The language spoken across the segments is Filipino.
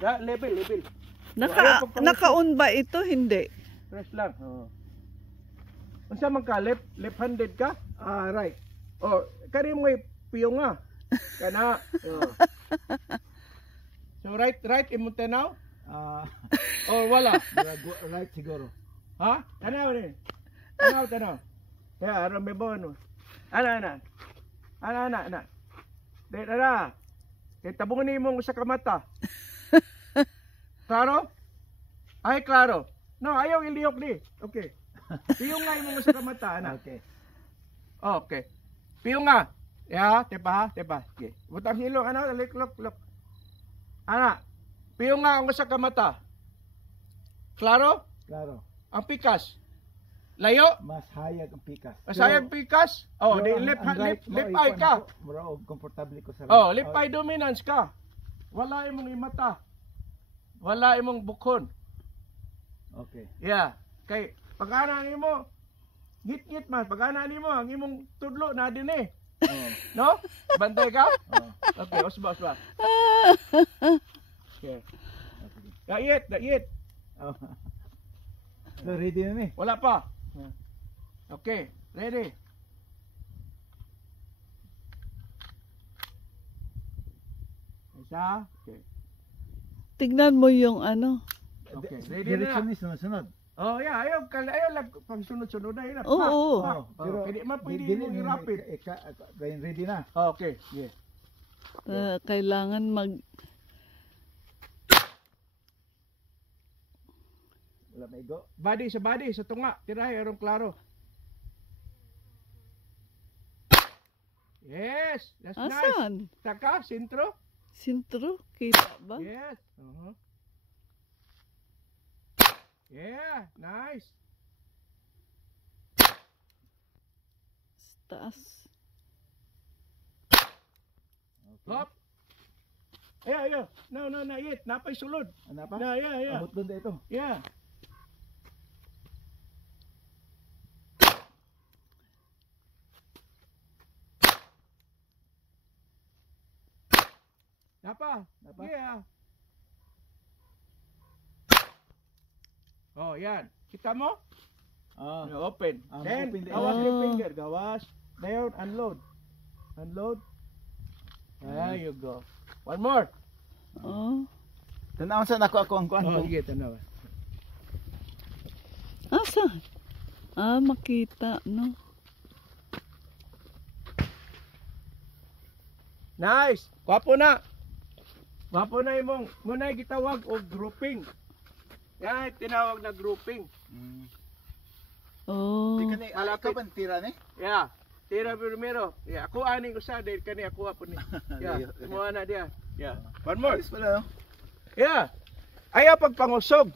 Level. Naka-on ba ito? Hindi. Press lang. Unsa man ka? Left-handed ka? Right. Kani mo piyong nga. Kana. So right imo tanaw? Wala. Right siguro. Ha? Tanaw ni. Tanaw. Kaya aron may bono. Ana. Dara. Kay tabungon nimo sa kamata. Klaro? Ay, klaro. No, ayaw iliyok ni. Okay. Piyong nga imo sa kamata, ana. Okay. Piyong nga. Tepa. Okay. Butang hilo, ana, look. Ana. Piyong nga ang sa kamata. Klaro? Klaro. Ang pikas. Layo? Mas hayag ang pikas. Mas hayag pikas? Di left eye ka. Mura komportable ko sa left eye dominance ka. Wala imong imata. Wala imong bukhon. Okay. Yeah. Kay pag-ana nimo hit man, pag-ana nimo ang imong tudlo na din eh. No? Bantay ka? Okay, usba. Okay. Dait. So ready na ni? Wala pa. Okay, ready. Isa. Okay. Tignan mo yung ano. Okay, ready na. Diretso ni sunod. Ayaw lang pang sunod-sunod na hirap. Oo. Pero hindi man pwede mo i-rapid. Ready na. Okay, yeah. Kailangan Wala may go. Body sa tunga. Tirahe arong klaro. Yes, that's Asan? Nice. Taka, sintro. Sintro? Kita ba? Yes. Yeah, nice. Taas. Okay. Hop. Ayo. No, not yet. Napay sulod. Napa? Yeah. Abot doon ito. Yeah. Napa? Yeah. Yan. Kita mo? Open. Then, open gawas yung finger. Gawas. Down, unload. There you go. One more. Tanaw sa ako ang kuan. Sige, tanaw. Asan? Makita, no? Nice. Gwapo na imong muna gitawag og grouping. Yan, tinawag na grouping. Oh. Di kani ka ban tira ni? Yeah. Tira primero. Yeah, ako aning usa dahil kani ako po ni. Yeah, mo na dia. Yeah. One more. Ayos pala. Yeah. Ayaw pagpangusog.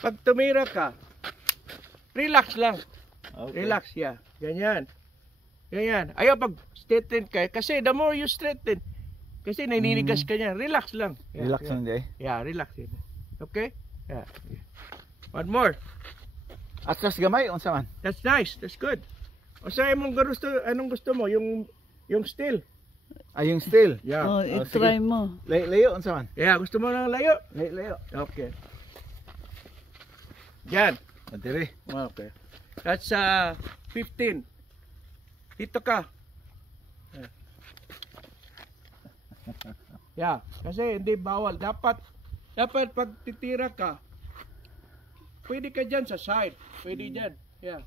Pag tumira ka, relax lang. Okay. Relax, yeah. Ganyan. Ayaw pag straighten ka kasi the more you straighten kasi naninigas ka niya. Relax lang. Yeah, Relax lang di. Yeah, relax din. Okay? Yeah. One more. Atras gamay unsa man? That's nice. That's good. O sa imong anong gusto mo? Yung steel. Yung steel. Yeah. I-try mo. Layo unsa man? Yeah, gusto mo ng layo? Layo. Okay. Yan. Madiri. Okay. That's 15. Dito ka. Yeah, kasi hindi bawal. Dapat pag titira ka, pwede ka dyan sa side. Pwede dyan. Yeah.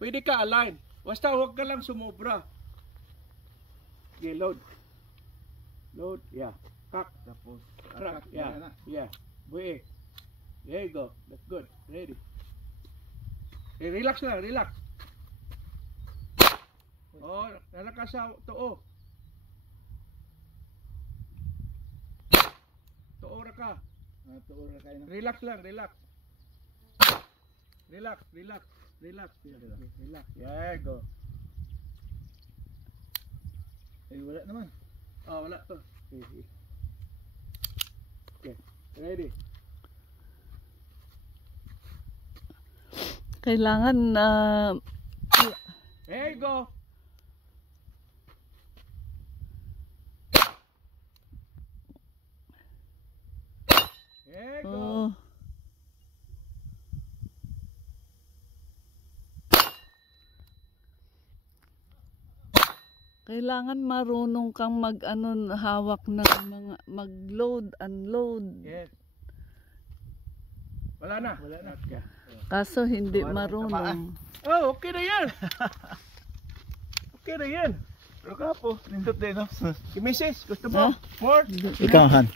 Pwede ka align. Basta huwag ka lang sumobra. Okay, load. Yeah. Cock. Tapos Crack. Yeah. Buwi. There you go. That's good. Ready. Relax lang. Relax. Nalakas sa too. Too ra ka. Relax lang. Relax. Yeah, go. wala naman. Wala to. Okay. Ready. Kailangan There you go. Okay, go. Oh. Kailangan marunong kang hawak ng mga mag-load, unload. Yes. Wala na. Wala na. Okay. Kaso hindi Wala nang marunong. Oh, okay na yan. Okay na yan. Pero ka po, nindot din, no? Mrs., gusto mo? Ah? More? Ikaw, Han.